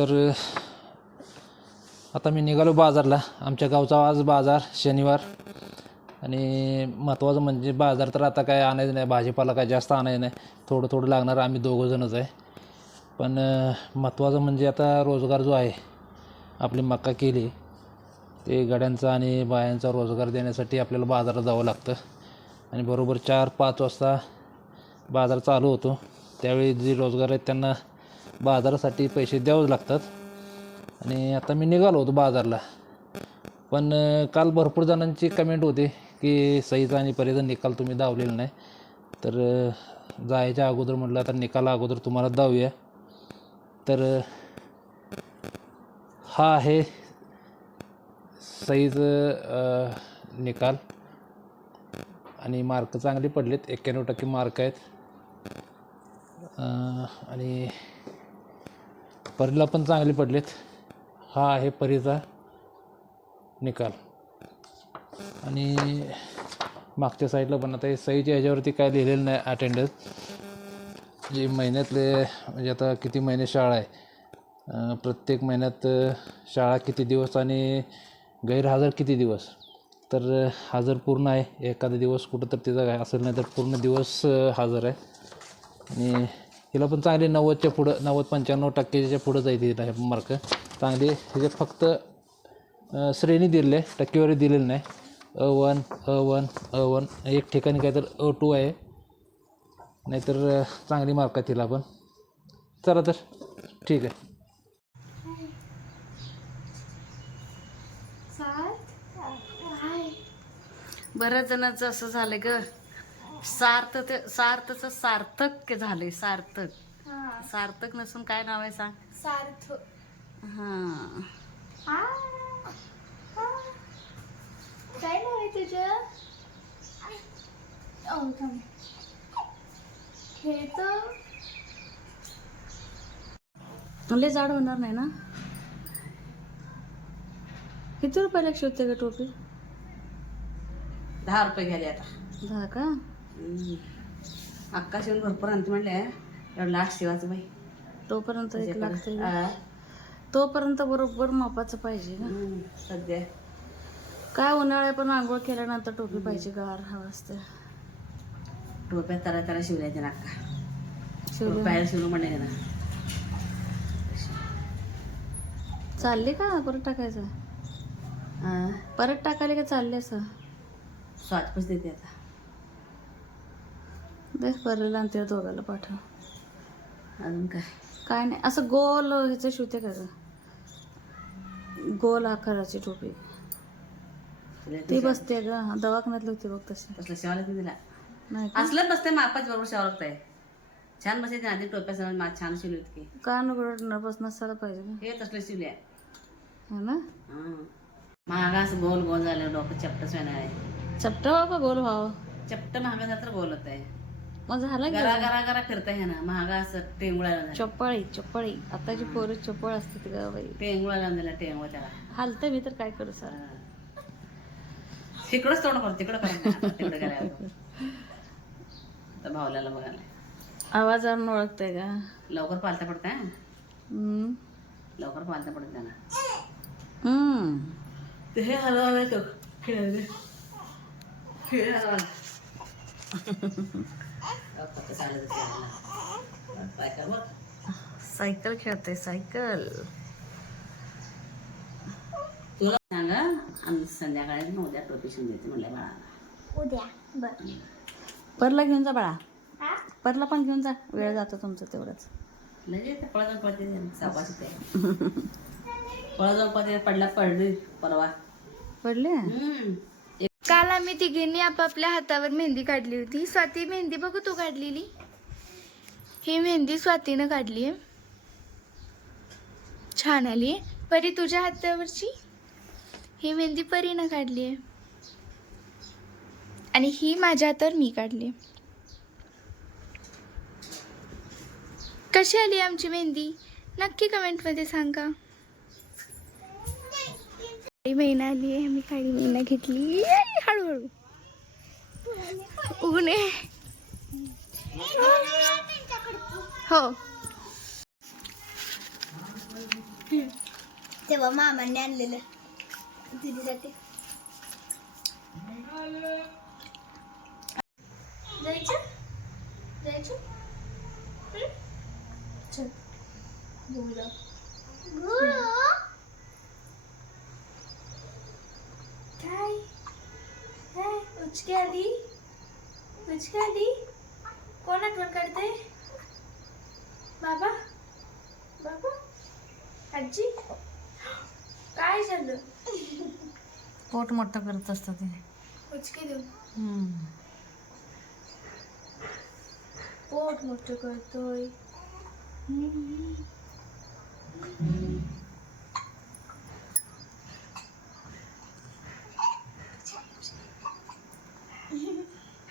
तर आता मी निघालो बाजारला. आमच्या गावचा आज बाजार शनिवार. आणि महत्त्वाचं म्हणजे बाजार तर आता काय आणायचं नाही, भाजीपाला काय जास्त आणायचं नाही, थोडं थोडं लागणार. आम्ही दोघंजणच आहे. पण महत्त्वाचं म्हणजे आता रोजगार जो आहे, आपली मक्का केली ते गड्यांचा आणि बायांचा रोजगार देण्यासाठी आपल्याला बाजारात जावं लागतं. आणि बरोबर 4-5 वाजता बाजार चालू होतो. त्यावेळी जे रोजगार आहेत त्यांना बाजारासाठी पैसे द्यावेच लागतात. आणि आता मी निघालो होतो बाजारला. पण काल भरपूर जणांची कमेंट होती की सईचा आणि परीचा निकाल तुम्ही दावलेला नाही. तर जायच्या अगोदर म्हटलं आता निकाला अगोदर तुम्हाला दावूया. तर हा आहे सईचं निकाल. आणि मार्क चांगले पडलेत, 91% मार्क आहेत. आणि परीला पण चांगले पडलेत. हा आहे परीचा निकाल. आणि मागच्या साईडला पण आता सईच्या ह्याच्यावरती काय लिहिलेलं नाही अटेंडन्स. जे महिन्यातले म्हणजे आता किती महिने शाळा आहे, प्रत्येक महिन्यात शाळा किती दिवस आणि गैरहजर किती दिवस. तर हजर पूर्ण आहे, एखादा दिवस कुठं तर तिचा काय असेल नाही तर पूर्ण दिवस हजर आहे. आणि हिला पण चांगले 90च्या पुढं, 90-95% पुढंच आहे तिला मार्क चांगले. हिचे फक्त श्रेणी दिलेली आहे, टक्केवारी दिलेली नाही. A1 A1 A1 एक ठिकाणी काय तर A2 आहे. नाहीतर चांगली मार्क आहे तिला पण. चला तर ठीक आहे. बऱ्याच जणांचं असं झालं ग, सार्थचं सार्थक झालंय. सार्थक नसून काय नाव आहे सांग? सार्थ. हा, काय नाव आहे तुझं? हे तर लय जाड होणार नाही ना? किती रुपयाला शिवते ग टोपी? 10 रुपये घ्याले आता. 10 का? अक्का शिवून भरपूर आणते म्हणले, एवढं लास्ट शिवायचं बाई. तोपर्यंत 1 लाख हा. तोपर्यंत बरोबर मापाचं पाहिजे ना. सध्या काय उन्हाळ्या पण आंघोळ केल्यानंतर टोपी पाहिजे, गार हवा असते. टोप्या तरा शिवल्याच्या अक्का. शिवलं बाहेर शिवून म्हणले ना. चालली का परत टाकायचं? परत टाकायला का चालले असं? स्वाचपच देते आता. देख परत आणते, दोघाला पाठव. अजून काय नाही, असं गोल ह्याचं शिवते का ग? गोल आकाराची टोपी ती बसते ग, दवाखान्यातली होती बघ तशी. तसलं शिवायला दिला नाही का? असलं बसते मापाच बरोबर शिवावं लागतंय. छान बसायचे आधी टोप्या सगळं छान शिवली होती. कान उघडणं नसायला पाहिजे ना. हे तसलं शिवल्या हो ना. महागा असं गोल गोल झालं, डोकं चपटच येणार आहे. चपट बाबा गोल व्हावं. चपट महागा झालं तर गोल होत आहे. मग झाला गरा गरा गरा फिरतंय हे ना. महागा असं टेंगुळा चपळी आताची पोरी चपळ असते ग बाई. टेंगुळा झाला टेंगुळा त्याला. हालतं मी तर काय करू सर. तिकडंच तोंड करतो, तिकडं करतो. तिकडे गेल्यावर तर भावल्याला बघायला आवाज आणून ओळखतंय का? लवकर पालता पडताय. हम्म. लवकर पालता पडत त्यांना. ते हे हलवायला तो खेळायला सायकल खेळते सायकल. तुला सांगा आणि संध्याकाळी मग उद्या टोपी शिवून देते म्हणल्या बाळाला. उद्या बर. परला घेऊन जा बाळा, परला पण घेऊन जा, वेळ जातो तुमचं तेवढंच. लगेच पळा जाऊन पडते सापाची ते. पळा जाऊन पडते, पडली परवा पडले. काल आम्ही तिघींनी आपापल्या हातावर मेहंदी काढली होती. स्वाती मेहंदी बघू तू काढलेली. ही मेहंदी स्वातीनं काढली आहे, छान आली आहे. परी तुझ्या हातावरची ही मेहंदी परीनं काढली आहे. आणि ही माझ्या हातावर मी काढली आहे. कशी आली आमची मेहंदी नक्की कमेंटमध्ये सांगा. काळी महिना आली आहे, मी काळी महिना घेतली. हळूहळू उगणे हो. तेव्हा मामाने आणलेलं दिदीसाठी. जायचं जायचं चल बोला काय काय उचकी आली कोण आठवण काढते? बाबा बाबा आजी काय झालं? पोट मोठं करत असतं ते. उचकी देऊ पोट मोठं करतोय.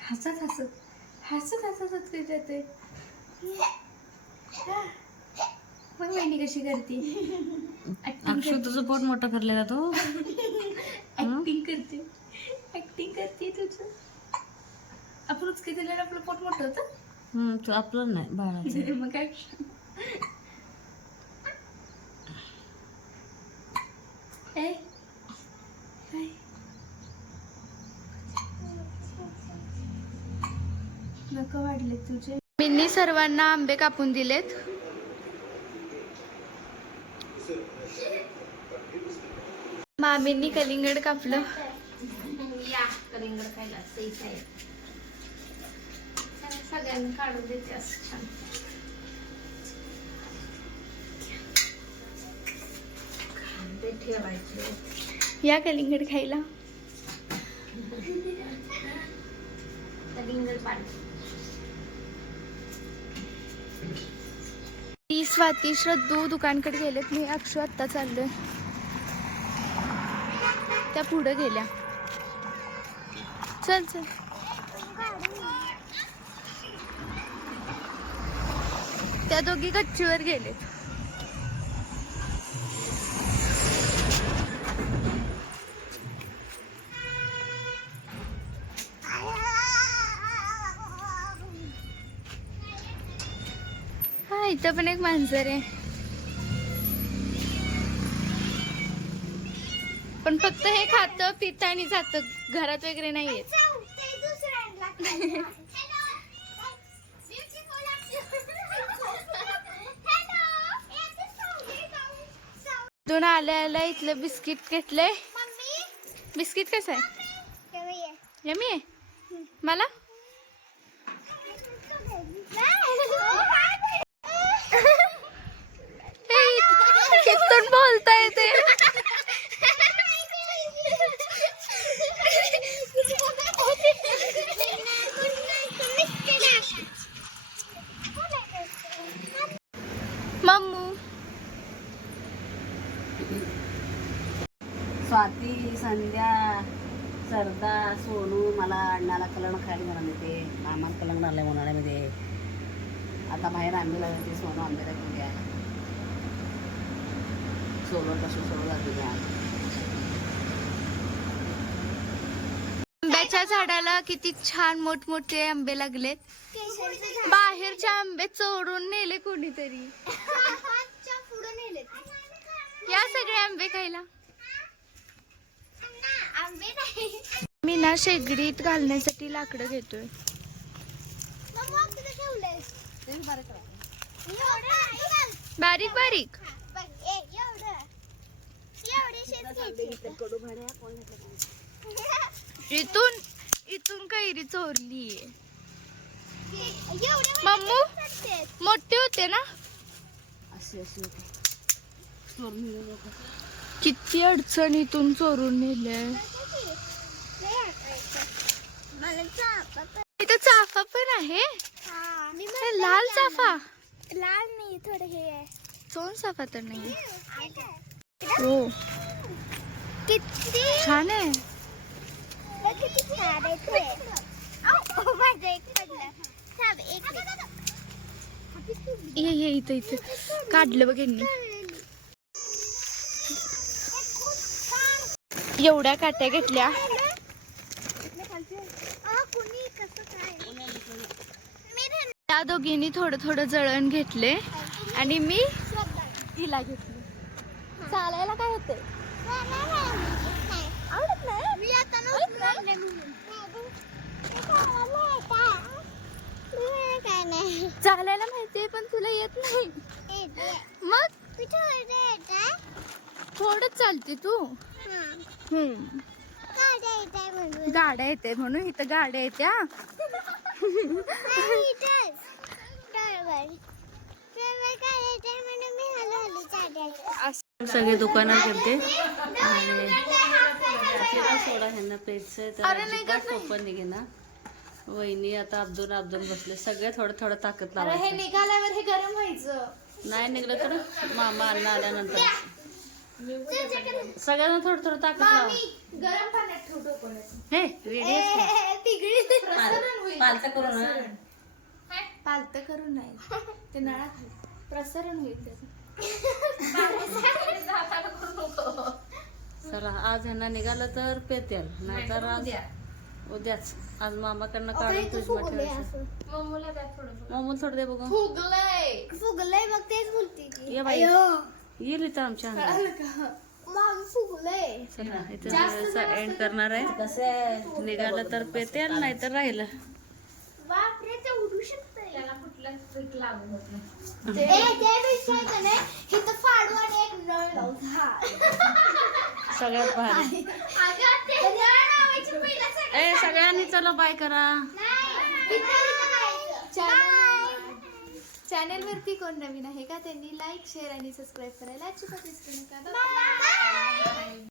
हसत हसत हसत हसत हसत जाते. मग वहिनी कशी करते? अक्षु तुझं पोट मोठं करलेला तू. ऍक्टिंग करते तुझं. आपण उचकी दिल्यावर आपलं पोट मोठं होतं. तू आपलं नाही बाळाचं. मग काय ए नको वाढले तुझे. मी सर्वांना आंबे कापून दिलेत. मामींनी कलिंगड कापलं. या कलिंगड खायला सईच आहे. सगळ्यांना काढून देते असं छान. ते ठेवायचे. या कलिंगड खायला. कलिंगड पाणी. ती स्वाती श्रद्धू दुकानकडे गेलेत. मी अक्षु आत्ता चाललोय. त्या पुढे गेल्या. चल चल. त्या दोघी गच्चीवर गेलेत. हा इथं पण एक मांजर आहे. पण फक्त हे खातं पितं आणि जातं. घरात वगैरे नाही येत. दोन आल्या इथलं बिस्किट घेतलंय. बिस्किट कसं आहे? यम्मी आहे. मला कितून बोलता येते. मम्मू स्वाती, संध्या, सरदा, सोनू मला अण्णाला कलंड खायला म्हणून येते. मामाला कलंड आणलंय उन्हाळ्यामध्ये. आता बाहेर आंबेला जाते. सोनू आंबेला घेऊन द्या. सोलर कसं सोडला तुझ्या. आंब्याच्या झाडाला किती छान मोठमोठे आंबे लागलेत. बाहेरचे आंबे चोरून नेले कोणीतरी. या सगळे आंबे खायला. मी ना शेगडीत घालण्यासाठी लाकडं घेतोय. बारीक बारीक. इथून कैरी चोरली. मम्मू मोठे होते ना. असे असे किती अडचणीतून चोरून नेले. इथं चाफा पण आहे. लाल चाफा. लाल नाही थोडं हे आहे. सोन चाफा तर नाही. हो किती छान आहे. किती छान आहे ते. माझं एक पडलं. थांब एक ये इथं इथं काढलं बघ यांनी. एवढ्या काट्या घेतल्या. त्या दोघींनी थोडं थोडं जळण घेतले आणि मी तिला घेतलं. चालायला काय होते आवडत नाही मी आता काय नाही चालायला माहितीये पण तुला येत नाही मग थोडंच चालते तू गाड्या येते म्हणून इथं गाड्या येत्या सगळे दुकानात गेलते आणि तिला सोडा ह्यांना प्लेटचं तर अजिबात कोपन निघे ना वहिनी आता अब्दून बसले सगळे थोडं थोडं ताकद लावायचं निघाल्यावर हे गरम व्हायचं नाही निघलं तर मामा अण्णा आल्यानंतर सगळ्यांना थोडं थोडं ताकद लावा गरम पाण्यात ठेवतो कोण हे रेडी पालता करू ना पालत करून नाही ते नळाखाली प्रसारण होईल त्याचं चला आज ह्यांना निघालं तर पेतेल नाहीतर आज उद्याच आज मामाकडनं काढून फ्रीजमध्ये ठेवायचं मम्मीला द्या थोडं मामूल थोडं दे बघू फुगलंय मग तेच बोलते ती ये बाई येईल इथं आमच्या अंगात माझं फुगलंय चला इथं एंड करणार आहे निघालं तर पेतेल नाहीतर राहिलं बापरे ते उडू शकतंय त्याला कुठलं ट्रिक लागू होत नाही त्यापेक्षा का नाही इथं फाडू आणि एक नळ लावू सगळ्यात भारी ए सगळ्यांनी चला बाय करा चॅनल वरती कोण नवीन आहे का त्यांनी लाईक शेअर आणि सबस्क्राईब करायला अजिबात विसरू नका. बाय.